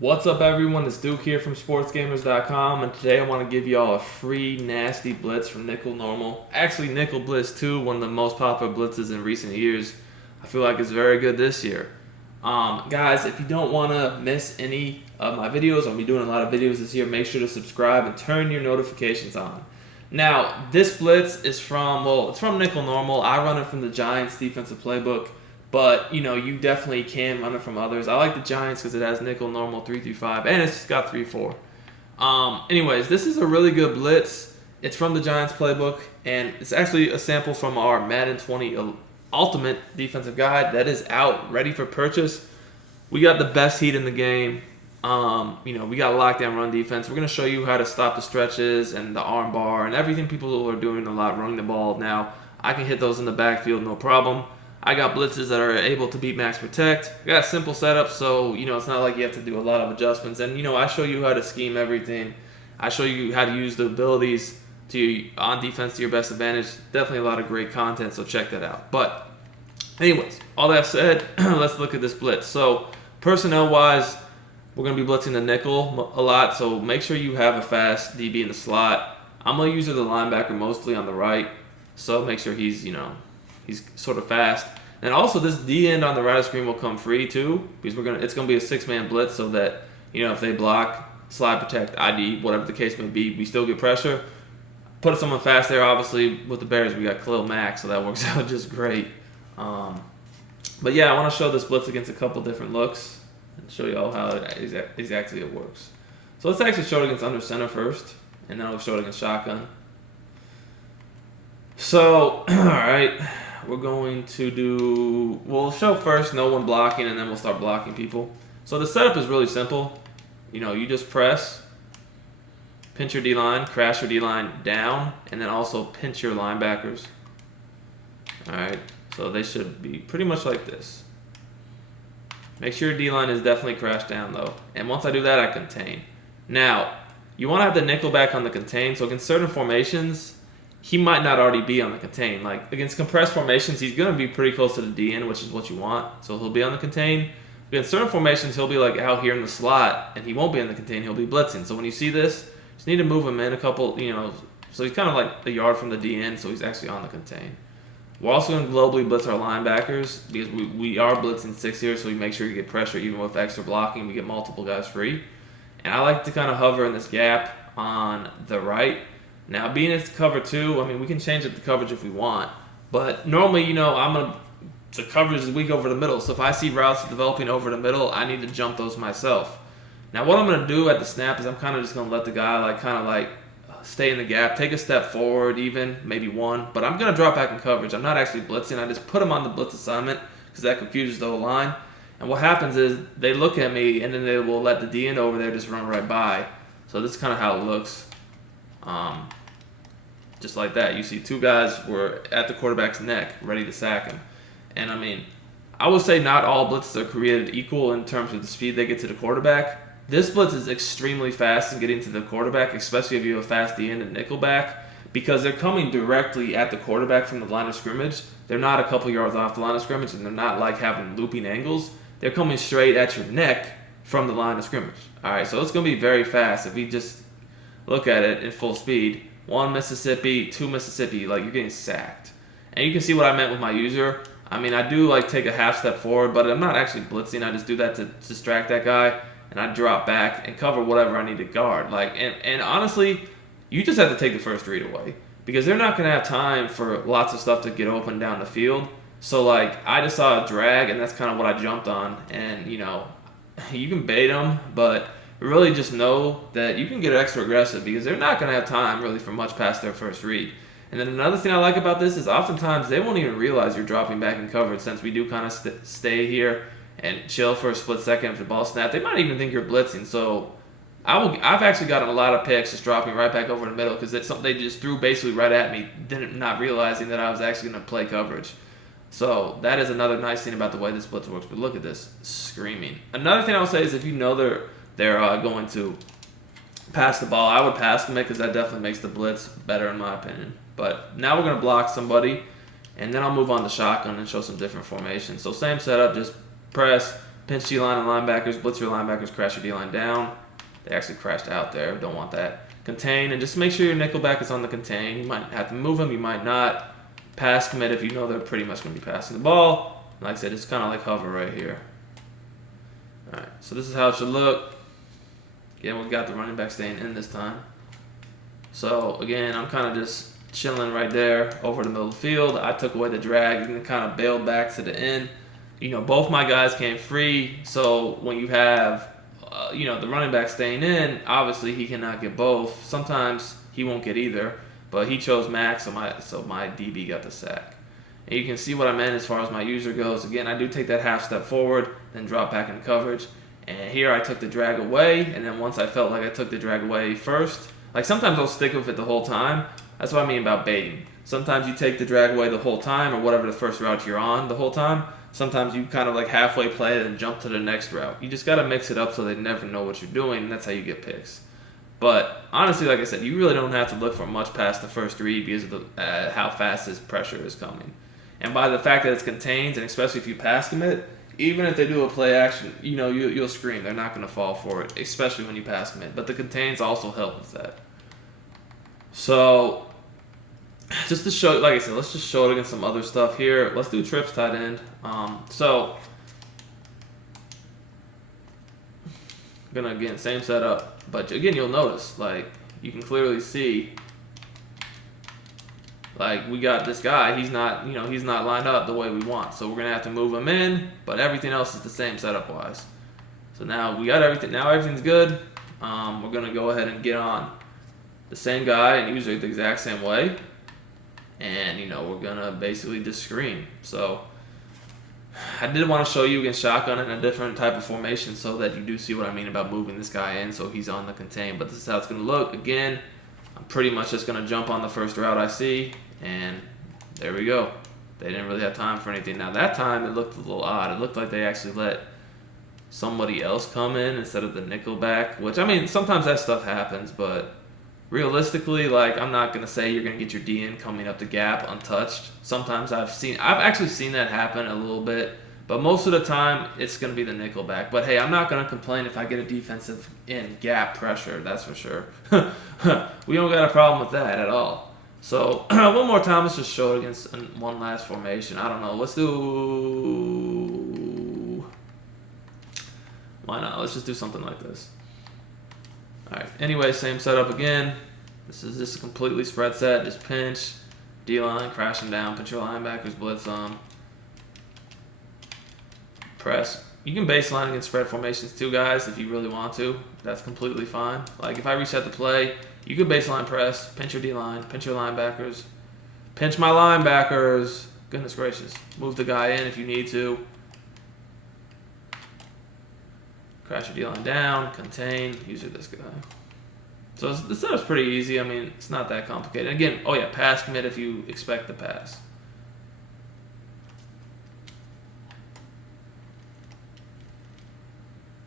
What's up, everyone? It's Duke here from Sportsgamerz.com, and today I want to give y'all a free nasty blitz from Nickel Normal. Actually, Nickel Blitz 2, one of the most popular blitzes in recent years. I feel like it's very good this year. Guys, if you don't want to miss any of my videos, I'll be doing a lot of videos this year. Make sure to subscribe and turn your notifications on. Now, this blitz is it's from Nickel Normal. I run it from the Giants defensive playbook. But, you definitely can run it from others. I like the Giants because it has nickel, normal, 3-5, and it's got 3-4. Anyways, this is a really good blitz. It's from the Giants playbook, and it's actually a sample from our Madden 20 Ultimate Defensive Guide that is out, ready for purchase. We got the best heat in the game. We got lockdown run defense. We're going to show you how to stop the stretches and the arm bar and everything people are doing a lot running the ball now. I can hit those in the backfield, no problem. I got blitzes that are able to beat max protect. I got a simple setup, so it's not like you have to do a lot of adjustments. And I show you how to scheme everything. I show you how to use the abilities on defense to your best advantage. Definitely a lot of great content, so check that out. But anyways, all that said, let's look at this blitz. So personnel-wise, we're going to be blitzing the nickel a lot, so make sure you have a fast DB in the slot. I'm going to use the linebacker mostly on the right, so make sure he's sort of fast. And also this D end on the right of screen will come free too, because it's gonna be a 6-man blitz, so that if they block, slide, protect, ID, whatever the case may be, we still get pressure. Put someone fast there. Obviously with the Bears we got Khalil Mack, so that works out just great. But yeah, I want to show this blitz against a couple different looks and show you all how exactly it works. So let's actually show it against under center first, and then I'll show it against shotgun. So alright, we're going to we'll show first no one blocking, and then we'll start blocking people. So the setup is really simple. You just press, pinch your D-line, crash your D-line down, and then also pinch your linebackers. Alright, so they should be pretty much like this. Make sure your D-line is definitely crashed down though. And once I do that, I contain. Now, you want to have the nickel back on the contain, so against certain formations, he might not already be on the contain. Like against compressed formations, he's going to be pretty close to the DN, which is what you want. So he'll be on the contain. Against certain formations, he'll be like out here in the slot, and he won't be in the contain. He'll be blitzing. So when you see this, you just need to move him in a couple, so he's kind of like a yard from the DN, so he's actually on the contain. We're also going to globally blitz our linebackers because we are blitzing 6 here, so we make sure you get pressure even with extra blocking. We get multiple guys free. And I like to kind of hover in this gap on the right. Now, being it's cover 2, we can change up the coverage if we want. But normally, the coverage is weak over the middle. So if I see routes developing over the middle, I need to jump those myself. Now, what I'm going to do at the snap is I'm kind of just going to let the guy stay in the gap, take a step forward even, maybe one. But I'm going to drop back in coverage. I'm not actually blitzing. I just put him on the blitz assignment because that confuses the whole line. And what happens is they look at me, and then they will let the D end over there just run right by. So this is kind of how it looks. Just like that. You see 2 guys were at the quarterback's neck, ready to sack him. And I would say not all blitzes are created equal in terms of the speed they get to the quarterback. This blitz is extremely fast in getting to the quarterback, especially if you have a fast D end and nickel back, because they're coming directly at the quarterback from the line of scrimmage. They're not a couple yards off the line of scrimmage, and they're not like having looping angles. They're coming straight at your neck from the line of scrimmage. All right, so it's going to be very fast if we just look at it in full speed. 1 Mississippi, 2 Mississippi, you're getting sacked. And you can see what I meant with my user. I do take a half step forward, but I'm not actually blitzing. I just do that to distract that guy, and I drop back and cover whatever I need to guard. And honestly, you just have to take the first read away because they're not going to have time for lots of stuff to get open down the field. So I just saw a drag, and that's kind of what I jumped on. And you can bait them, but really just know that you can get extra aggressive because they're not going to have time really for much past their first read. And then another thing I like about this is oftentimes they won't even realize you're dropping back in coverage, since we do kind of stay here and chill for a split second after the ball snap. They might even think you're blitzing. So I've actually gotten a lot of picks just dropping right back over the middle because it's something they just threw basically right at me, not realizing that I was actually going to play coverage. So that is another nice thing about the way this blitz works. But look at this, screaming. Another thing I would say is if you know they're going to pass the ball, I would pass them because that definitely makes the blitz better in my opinion. But now we're going to block somebody, and then I'll move on to shotgun and show some different formations. So same setup, just press, Pinch D-line and linebackers, blitz your linebackers, crash your D-line down. They actually crashed out there. Don't want that. Contain, and just make sure your nickelback is on the contain. You might have to move them, you might not. Pass commit if you know they're pretty much going to be passing the ball. Like I said, it's kind of like hover right here. Alright, so this is how it should look. Again, we've got the running back staying in this time. So, again, I'm kind of just chilling right there over the middle of the field. I took away the drag and kind of bailed back to the end. You know, both my guys came free, so when you have you know, the running back staying in, obviously he cannot get both. Sometimes he won't get either, but he chose max, so my DB got the sack. And you can see what I meant as far as my user goes. Again, I do take that half step forward, then drop back into coverage. And here I took the drag away, and then once I felt like I took the drag away first, like sometimes I'll stick with it the whole time. That's what I mean about baiting. Sometimes you take the drag away the whole time, or whatever the first route you're on the whole time. Sometimes you kind of like halfway play it and jump to the next route. You just got to mix it up so they never know what you're doing, and that's how you get picks. But honestly, like I said, you really don't have to look for much past the first read because of how fast this pressure is coming. And by the fact that it's contained, and especially if you pass commit, even if they do a play action, you know, you'll scream. They're not going to fall for it, especially when you pass commit. But the contains also help with that. So, just to show, like I said, let's just show it against some other stuff here. Let's do trips tight end. So, gonna, again, same setup. But again, you'll notice, like, you can clearly see, like, we got this guy, he's not lined up the way we want. So we're gonna have to move him in, but everything else is the same setup wise. So now we got everything, now everything's good. We're gonna go ahead and get on the same guy and use it the exact same way. And, you know, we're gonna basically just screen. So I did want to show you against shotgun in a different type of formation so that you do see what I mean about moving this guy in so he's on the contain. But this is how it's gonna look. Again, I'm pretty much just gonna jump on the first route I see, and there we go. They didn't really have time for anything. Now that time it looked a little odd. It looked like they actually let somebody else come in instead of the nickel back, which, I mean, sometimes that stuff happens, but realistically, like, I'm not gonna say you're gonna get your DN coming up the gap untouched. Sometimes I've actually seen that happen a little bit, but most of the time it's gonna be the nickel back. But hey, I'm not gonna complain if I get a defensive in gap pressure, that's for sure. We don't got a problem with that at all. So one more time, let's just show it against one last formation. I don't know, let's do, why not? Let's just do something like this. Alright, anyway, same setup again. This is just a completely spread set. Just pinch, D-line, crashing down, pinch your linebackers, blitz them. Press. You can baseline against spread formations too, guys, if you really want to. That's completely fine. Like, if I reset the play, you can baseline press, pinch your D-line, pinch your linebackers. Pinch my linebackers. Goodness gracious. Move the guy in if you need to. Crash your D-line down, contain, use this guy. So the setup's pretty easy. I mean, it's not that complicated. Again, oh yeah, pass commit if you expect the pass.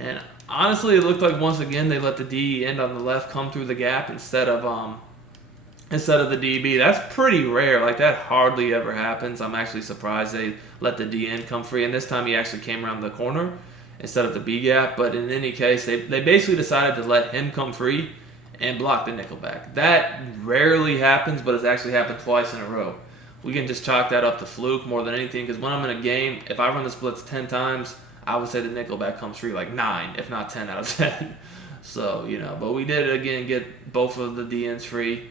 And honestly, it looked like once again they let the D end on the left come through the gap instead of the DB. That's pretty rare. Like, that hardly ever happens. I'm actually surprised they let the D end come free, and this time he actually came around the corner instead of the B gap. But in any case, they basically decided to let him come free and block the nickelback. That rarely happens, but it's actually happened twice in a row. We can just chalk that up to fluke more than anything, because when I'm in a game, if I run the splits 10 times, I would say the nickelback comes free like 9, if not 10 out of 10. So, you know, but we did, again, get both of the DNs free.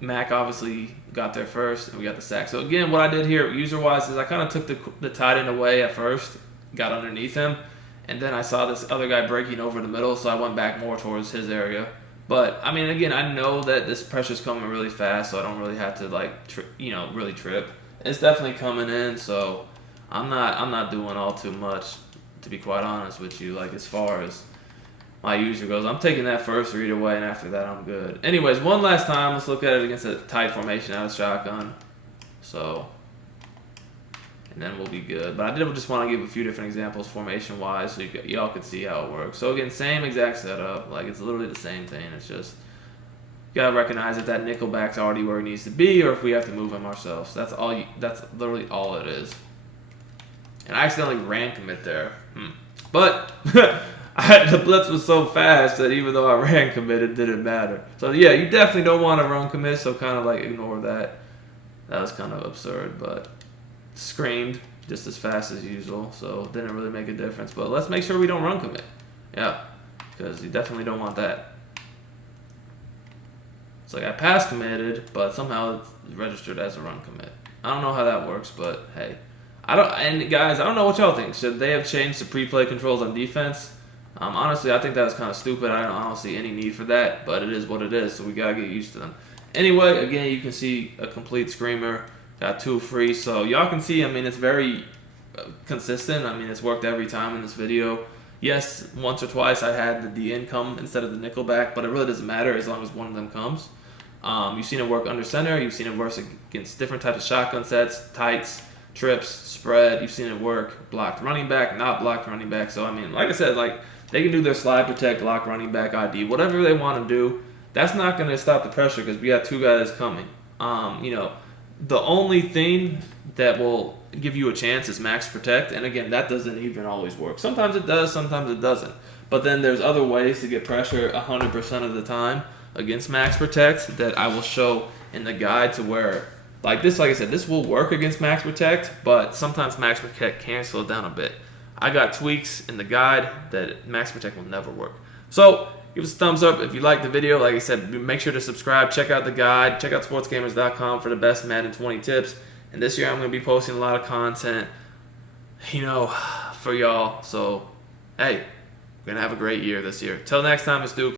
Mac obviously got there first, and we got the sack. So, again, what I did here, user-wise, is I kind of took the tight end away at first, got underneath him, and then I saw this other guy breaking over the middle, so I went back more towards his area. But, I mean, again, I know that this pressure's coming really fast, so I don't really have to, like, really trip. It's definitely coming in, so I'm not doing all too much, to be quite honest with you. Like, as far as my user goes, I'm taking that first read away, and after that, I'm good. Anyways, one last time, let's look at it against a tight formation out of shotgun. So, and then we'll be good. But I did just want to give a few different examples formation-wise so y'all could see how it works. So again, same exact setup. Like, it's literally the same thing. It's just, you gotta recognize if that nickelback's already where it needs to be, or if we have to move him ourselves. That's all. That's literally all it is. And I accidentally ran commit there. But the blitz was so fast that even though I ran commit, it didn't matter. So yeah, you definitely don't want to run commit, so kind of like ignore that. That was kind of absurd, but screamed just as fast as usual, so it didn't really make a difference. But let's make sure we don't run commit. Yeah, because you definitely don't want that. It's like I pass committed, but somehow it's registered as a run commit. I don't know how that works, but hey. And guys, I don't know what y'all think. Should they have changed the pre-play controls on defense? Honestly, I think that was kind of stupid. I don't see any need for that, but it is what it is, so we gotta get used to them. Anyway, again, you can see a complete screamer. Got 2 free, so y'all can see, I mean, it's very consistent. I mean, it's worked every time in this video. Yes, once or twice I had the DN come instead of the nickel back, but it really doesn't matter as long as one of them comes. You've seen it work under center. You've seen it work against different types of shotgun sets, tights, trips, spread. You've seen it work blocked running back, not blocked running back. So, I mean, like I said, like they can do their slide protect, lock running back ID, whatever they want to do. That's not going to stop the pressure because we got 2 guys coming. You know, the only thing that will give you a chance is max protect, and again, that doesn't even always work. Sometimes it does, sometimes it doesn't. But then there's other ways to get pressure 100% of the time against max protect that I will show in the guide, to where like this, like I said, this will work against max protect, but sometimes max protect can slow it down a bit. I got tweaks in the guide that max protect will never work. So give us a thumbs up if you liked the video. Like I said, make sure to subscribe, check out the guide, check out sportsgamers.com for the best Madden 20 tips. And this year I'm going to be posting a lot of content, you know, for y'all. So, hey, we're going to have a great year this year. Till next time, it's Duke.